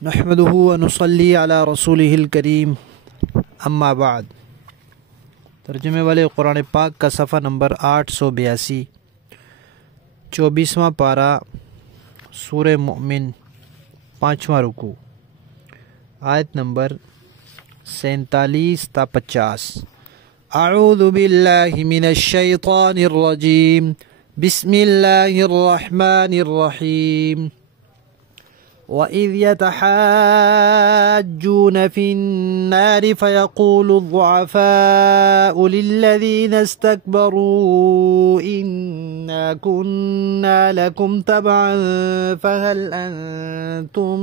نحمده ونصلي علی رسولہ الکریم اما بعد۔ ترجمے والے قرآن پاک کا صفحہ نمبر 882، 24واں پارہ، سورہ مؤمن، 5واں رکوع، آیت نمبر 47 تا 50۔ اعوذ باللہ من الشیطان الرجیم، بسم اللہ الرحمن الرحیم۔ وَإِذْ يَتَحَاجُّونَ فِي النَّارِ فَيَقُولُ الضُّعَفَاءُ لِلَّذِينَ اسْتَكْبَرُوا إِنَّا كُنَّا لَكُمْ تَبَعًا فَهَلْ أَنْتُمْ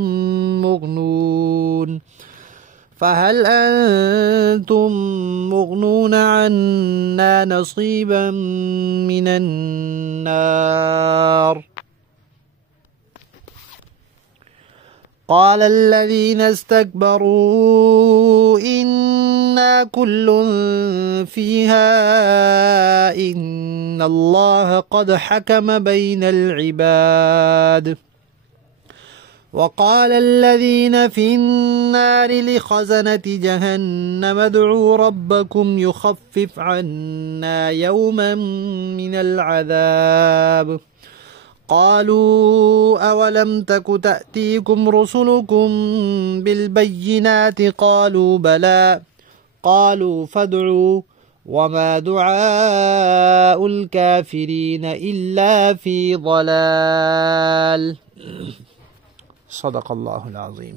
مُغْنُونَ عَنَّا نَصِيبًا مِنَ النَّارِ؟ قال الذين استكبروا إنا كل فيها إن الله قد حكم بين العباد۔ وقال الذين في النار لخزنة جهنم ادعوا ربكم يخفف عنا يوما من العذاب۔ قالوا أولم تك تأتيكم رسلكم بالبينات؟ قالوا بلى۔ قالوا فادعوا وما دعاء الكافرين إلا في ضلال۔ صدق اللہ العظیم۔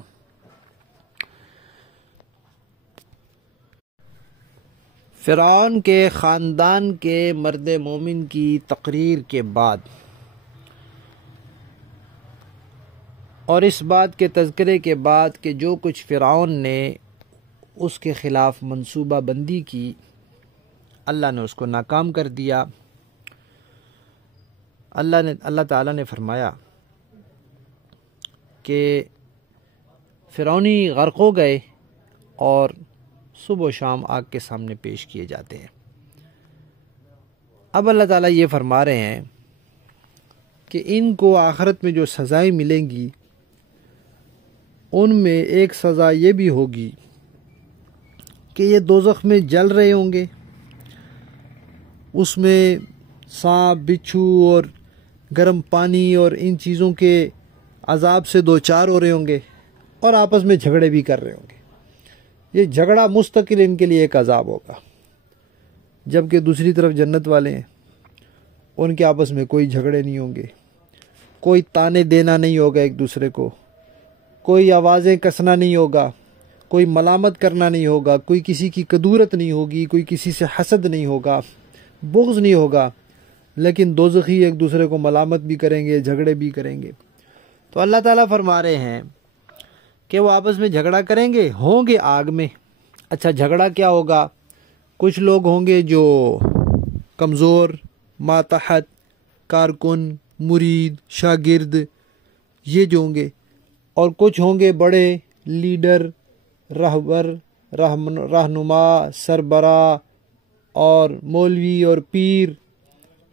فرعون کے خاندان کے مرد مومن کی تقریر کے بعد اور اس بات کے تذکرے کے بعد کہ جو کچھ فرعون نے اس کے خلاف منصوبہ بندی کی، اللہ نے اس کو ناکام کر دیا۔ اللہ تعالیٰ نے فرمایا کہ فرعونی غرق ہو گئے اور صبح و شام آگ کے سامنے پیش کیے جاتے ہیں۔ اب اللہ تعالیٰ یہ فرما رہے ہیں کہ ان کو آخرت میں جو سزائیں ملیں گی ان میں ایک سزا یہ بھی ہوگی کہ یہ دوزخ میں جل رہے ہوں گے، اس میں سانپ، بچھو اور گرم پانی اور ان چیزوں کے عذاب سے دوچار ہو رہے ہوں گے اور آپس میں جھگڑے بھی کر رہے ہوں گے۔ یہ جھگڑا مستقل ان کے لیے ایک عذاب ہوگا، جبکہ دوسری طرف جنت والے ہیں، ان کے آپس میں کوئی جھگڑے نہیں ہوں گے، کوئی تانے دینا نہیں ہوگا ایک دوسرے کو، کوئی آوازیں کسنا نہیں ہوگا، کوئی ملامت کرنا نہیں ہوگا، کوئی کسی کی کدورت نہیں ہوگی، کوئی کسی سے حسد نہیں ہوگا، بغض نہیں ہوگا، لیکن دوزخی ایک دوسرے کو ملامت بھی کریں گے، جھگڑے بھی کریں گے۔ تو اللہ تعالیٰ فرما رہے ہیں کہ وہ آپس میں جھگڑا کریں گے، ہوں گے آگ میں۔ اچھا، جھگڑا کیا ہوگا؟ کچھ لوگ ہوں گے جو کمزور، ماتحت، کارکن، مرید، شاگرد، یہ جو ہوں گے، اور کچھ ہوں گے بڑے لیڈر، رہبر، رہنما، سربراہ اور مولوی اور پیر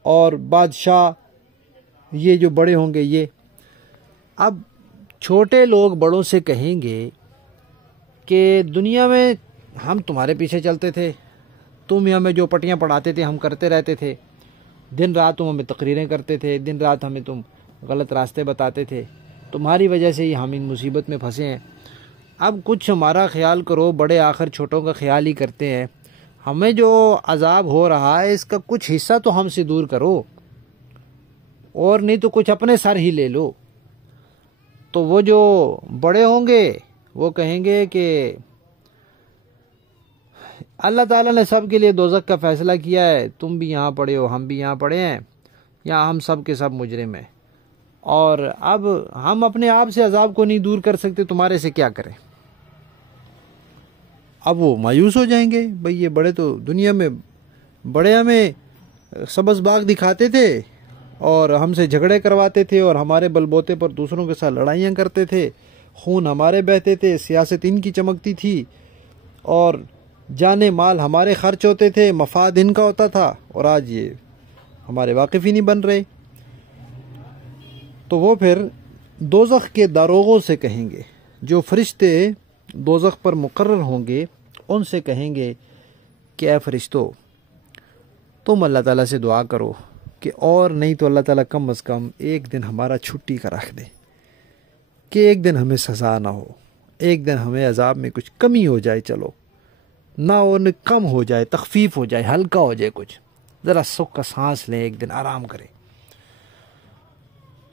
اور بادشاہ، یہ جو بڑے ہوں گے یہ۔ اب چھوٹے لوگ بڑوں سے کہیں گے کہ دنیا میں ہم تمہارے پیچھے چلتے تھے، تم ہمیں جو پٹیاں پڑھاتے تھے ہم کرتے رہتے تھے، دن رات تم ہمیں تقریریں کرتے تھے، دن رات ہمیں تم غلط راستے بتاتے تھے، تمہاری وجہ سے ہی ہم ان مصیبت میں پھنسے ہیں۔ اب کچھ ہمارا خیال کرو، بڑے آخر چھوٹوں کا خیال ہی کرتے ہیں، ہمیں جو عذاب ہو رہا ہے اس کا کچھ حصہ تو ہم سے دور کرو، اور نہیں تو کچھ اپنے سر ہی لے لو۔ تو وہ جو بڑے ہوں گے وہ کہیں گے کہ اللہ تعالیٰ نے سب کے لیے دوزخ کا فیصلہ کیا ہے، تم بھی یہاں پڑے ہو، ہم بھی یہاں پڑے ہیں، یہاں ہم سب کے سب مجرم ہیں، اور اب ہم اپنے آپ سے عذاب کو نہیں دور کر سکتے، تمہارے سے کیا کریں؟ اب وہ مایوس ہو جائیں گے، بھئی یہ بڑے تو دنیا میں بڑے ہمیں سبز باغ دکھاتے تھے اور ہم سے جھگڑے کرواتے تھے اور ہمارے بل بوتے پر دوسروں کے ساتھ لڑائیاں کرتے تھے، خون ہمارے بہتے تھے، سیاست ان کی چمکتی تھی اور جانے مال ہمارے خرچ ہوتے تھے، مفاد ان کا ہوتا تھا، اور آج یہ ہمارے واقف ہی نہیں بن رہے۔ تو وہ پھر دوزخ کے داروغوں سے کہیں گے، جو فرشتے دوزخ پر مقرر ہوں گے ان سے کہیں گے کہ اے فرشتو تم اللہ تعالیٰ سے دعا کرو کہ اور نہیں تو اللہ تعالیٰ کم از کم ایک دن ہمارا چھٹی کا رکھ دے، کہ ایک دن ہمیں سزا نہ ہو، ایک دن ہمیں عذاب میں کچھ کمی ہو جائے، چلو نہ اور نہ کم ہو جائے، تخفیف ہو جائے، ہلکا ہو جائے، کچھ ذرا سکھ کا سانس لیں، ایک دن آرام کریں۔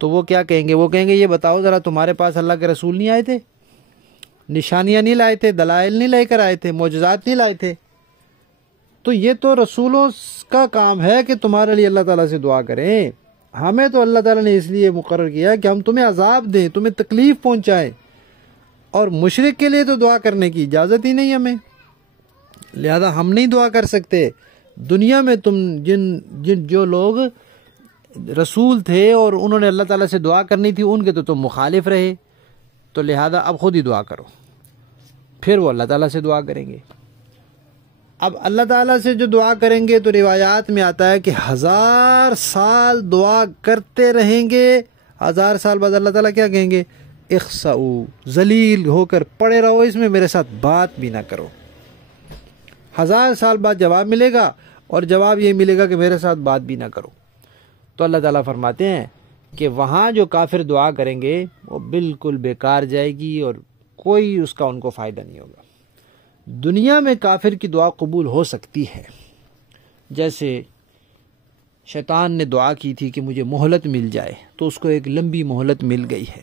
تو وہ کیا کہیں گے؟ وہ کہیں گے یہ بتاؤ ذرا تمہارے پاس اللہ کے رسول نہیں آئے تھے؟ نشانیاں نہیں لائے تھے؟ دلائل نہیں لے کر آئے تھے؟ معجزات نہیں لائے تھے؟ تو یہ تو رسولوں کا کام ہے کہ تمہارے لیے اللہ تعالیٰ سے دعا کریں۔ ہمیں تو اللہ تعالیٰ نے اس لیے مقرر کیا کہ ہم تمہیں عذاب دیں، تمہیں تکلیف پہنچائیں، اور مشرک کے لیے تو دعا کرنے کی اجازت ہی نہیں ہمیں، لہذا ہم نہیں دعا کر سکتے۔ دنیا میں تم جو لوگ رسول تھے اور انہوں نے اللہ تعالیٰ سے دعا کرنی تھی ان کے تو تم مخالف رہے، تو لہذا اب خود ہی دعا کرو۔ پھر وہ اللہ تعالیٰ سے دعا کریں گے۔ اب اللہ تعالیٰ سے جو دعا کریں گے تو روایات میں آتا ہے کہ 1000 سال دعا کرتے رہیں گے، 1000 سال بعد اللہ تعالیٰ کیا کہیں گے؟ اخسؤ، ذلیل ہو کر پڑے رہو اس میں، میرے ساتھ بات بھی نہ کرو۔ 1000 سال بعد جواب ملے گا، اور جواب یہ ملے گا کہ میرے ساتھ بات بھی نہ کرو۔ تو اللہ تعالیٰ فرماتے ہیں کہ وہاں جو کافر دعا کریں گے وہ بالکل بیکار جائے گی اور کوئی اس کا ان کو فائدہ نہیں ہوگا۔ دنیا میں کافر کی دعا قبول ہو سکتی ہے، جیسے شیطان نے دعا کی تھی کہ مجھے مہلت مل جائے تو اس کو ایک لمبی مہلت مل گئی ہے،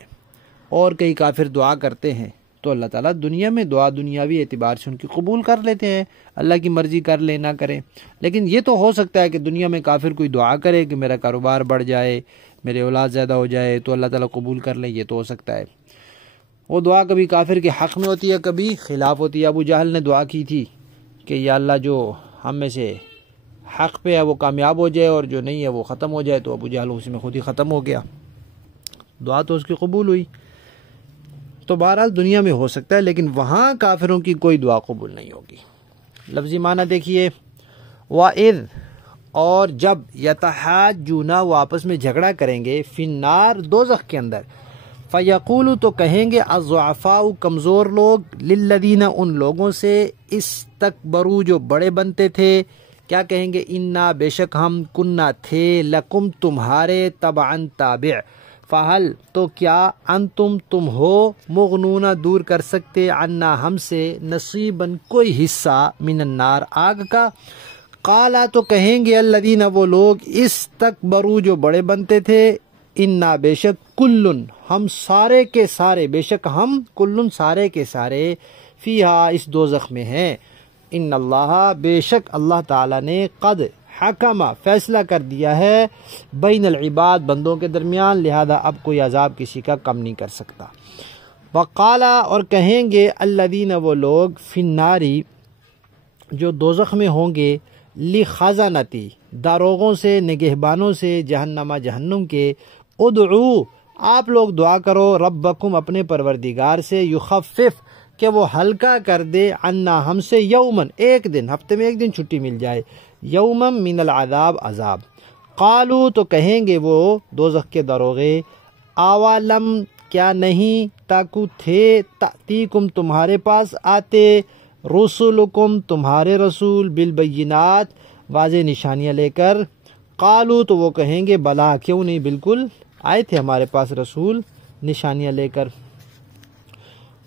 اور کئی کافر دعا کرتے ہیں تو اللہ تعالیٰ دنیا میں دعا دنیاوی اعتبار سے ان کی قبول کر لیتے ہیں، اللہ کی مرضی کر لے نہ کریں۔ لیکن یہ تو ہو سکتا ہے کہ دنیا میں کافر کوئی دعا کرے کہ میرا کاروبار بڑھ جائے، میرے اولاد زیادہ ہو جائے، تو اللہ تعالیٰ قبول کر لے، یہ تو ہو سکتا ہے۔ وہ دعا کبھی کافر کے حق میں ہوتی ہے، کبھی خلاف ہوتی ہے۔ ابو جہل نے دعا کی تھی کہ یا اللہ جو ہم میں سے حق پہ ہے وہ کامیاب ہو جائے اور جو نہیں ہے وہ ختم ہو جائے، تو ابو جہل اس میں خود ہی ختم ہو گیا، دعا تو اس کی قبول ہوئی۔ تو بہرحال دنیا میں ہو سکتا ہے، لیکن وہاں کافروں کی کوئی دعا قبول نہیں ہوگی۔ لفظی معنی دیکھیے، وَإِذْ، اور جب، یتحاجون، وہ آپس میں جھگڑا کریں گے، فی النار، دوزخ کے اندر، فیقول، تو کہیں گے، الضعفاء، کمزور لوگ، للذین، ان لوگوں سے، استکبروا، جو بڑے بنتے تھے، کیا کہیں گے؟ انا، بے شک ہم، کننا، تھے، لکم، تمہارے، تبعا، تابع، فہل، تو کیا، انتم، تم ہو، مغنون، دور کر سکتے، عنا، ہم سے، نصیباً، کوئی حصہ، من النار، آگ کا۔ قالا، تو کہیں گے، الذین، وہ لوگ، استکبروا، جو بڑے بنتے تھے، انا، بے شک، کلن، ہم سارے کے سارے، بے شک ہم، کلن، سارے کے سارے، فیہا، اس دوزخ میں ہیں، ان اللہ، بے شک اللہ تعالیٰ نے، قد، حکم، فیصلہ کر دیا ہے، بین العباد، بندوں کے درمیان، لہذا اب کوئی عذاب کسی کا کم نہیں کر سکتا۔ وقالا، اور کہیں گے، الذین، وہ لوگ، فی النار، جو دوزخ میں ہوں گے، لخزنتی، داروغوں سے، نگہبانوں سے، جہنم، جہنم کے، ادعو، آپ لوگ دعا کرو، ربکم، اپنے پروردگار سے، یخفف، کہ وہ ہلکا کر دے، عنا، ہم سے، یومن، ایک دن، ہفتے میں ایک دن چھٹی مل جائے، یومن من العذاب، عذاب۔ قالو، تو کہیں گے وہ دوزخ کے داروغے، اولم، کیا نہیں، تاکو، تھے، تأتیکم، تمہارے پاس آتے، رسولکم، تمہارے رسول، بالبینات، واضح نشانیاں لے کر۔ قالو، تو وہ کہیں گے، بلا، کیوں نہیں، بالکل آئے تھے ہمارے پاس رسول نشانیاں لے کر۔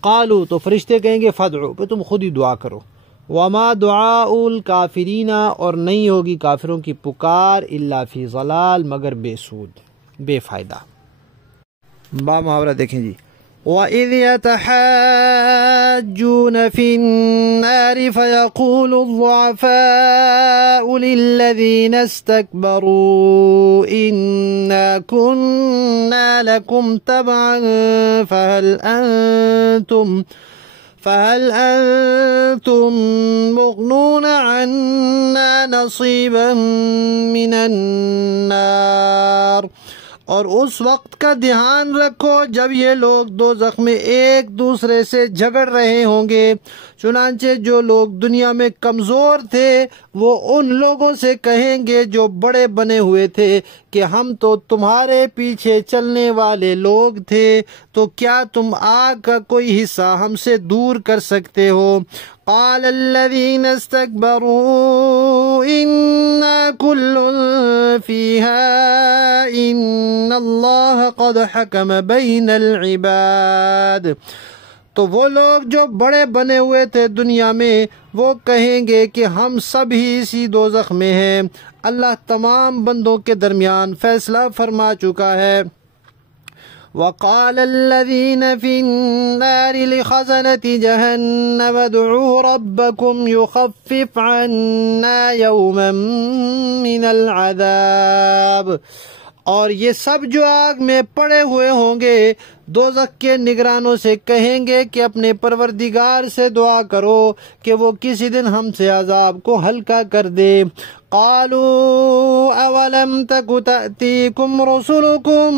قالو، تو فرشتے کہیں گے، فدعو، کہ تم خود ہی دعا کرو، وما دعاء الکافرین، اور نہیں ہوگی کافروں کی پکار، الا فی ضلال، مگر بے سود، بے فائدہ۔ با محاورہ دیکھیں جی، وَإِذْ يَتَحَاجُّونَ فِي النَّارِ فَيَقُولُ الضُّعَفَاءُ لِلَّذِينَ اسْتَكْبَرُوا إِنَّا كُنَّا لَكُمْ تَبَعًا فَهَلْ أَنْتُمْ مُغْنُونَ عَنَّا نَصِيبًا مِنَ النَّارِ، اور اس وقت کا دھیان رکھو جب یہ لوگ دوزخ میں ایک دوسرے سے جھگڑ رہے ہوں گے، چنانچہ جو لوگ دنیا میں کمزور تھے وہ ان لوگوں سے کہیں گے جو بڑے بنے ہوئے تھے کہ ہم تو تمہارے پیچھے چلنے والے لوگ تھے، تو کیا تم آگ کا کوئی حصہ ہم سے دور کر سکتے ہو؟ قال الذين استكبروا إنا كل فيها إن الله قد حكم بين العباد۔ تو وہ لوگ جو بڑے بنے ہوئے تھے دنیا میں، وہ کہیں گے کہ ہم سب ہی اسی دوزخ میں ہیں، اللہ تمام بندوں کے درمیان فیصلہ فرما چکا ہے۔ وقال الذين في النار لخزنة جهنم ادعوا ربكم يخفف عنا يوما من العذاب۔ اور یہ سب جو آگ میں پڑے ہوئے ہوں گے دوزخ کے نگرانوں سے کہیں گے کہ اپنے پروردگار سے دعا کرو کہ وہ کسی دن ہم سے عذاب کو ہلکا کر دے۔ قالوا اولم تک تأتیکم رسلکم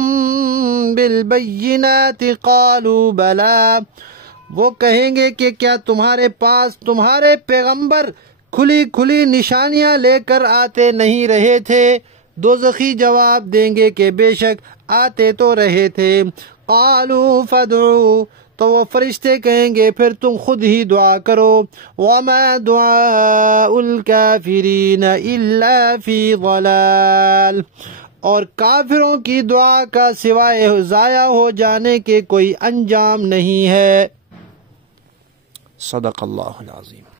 بالبینات قالوا بلا۔ وہ کہیں گے کہ کیا تمہارے پاس تمہارے پیغمبر کھلی کھلی نشانیاں لے کر آتے نہیں رہے تھے؟ دوزخی جواب دیں گے کہ بے شک آتے تو رہے تھے۔ قالوا فادعوا، تو وہ فرشتے کہیں گے پھر تم خود ہی دعا کرو۔ وما دعاء الکافرین الا فی ضلال، اور کافروں کی دعا کا سوائے ضائع ہو جانے کے کوئی انجام نہیں ہے۔ صدق اللہ العظیم۔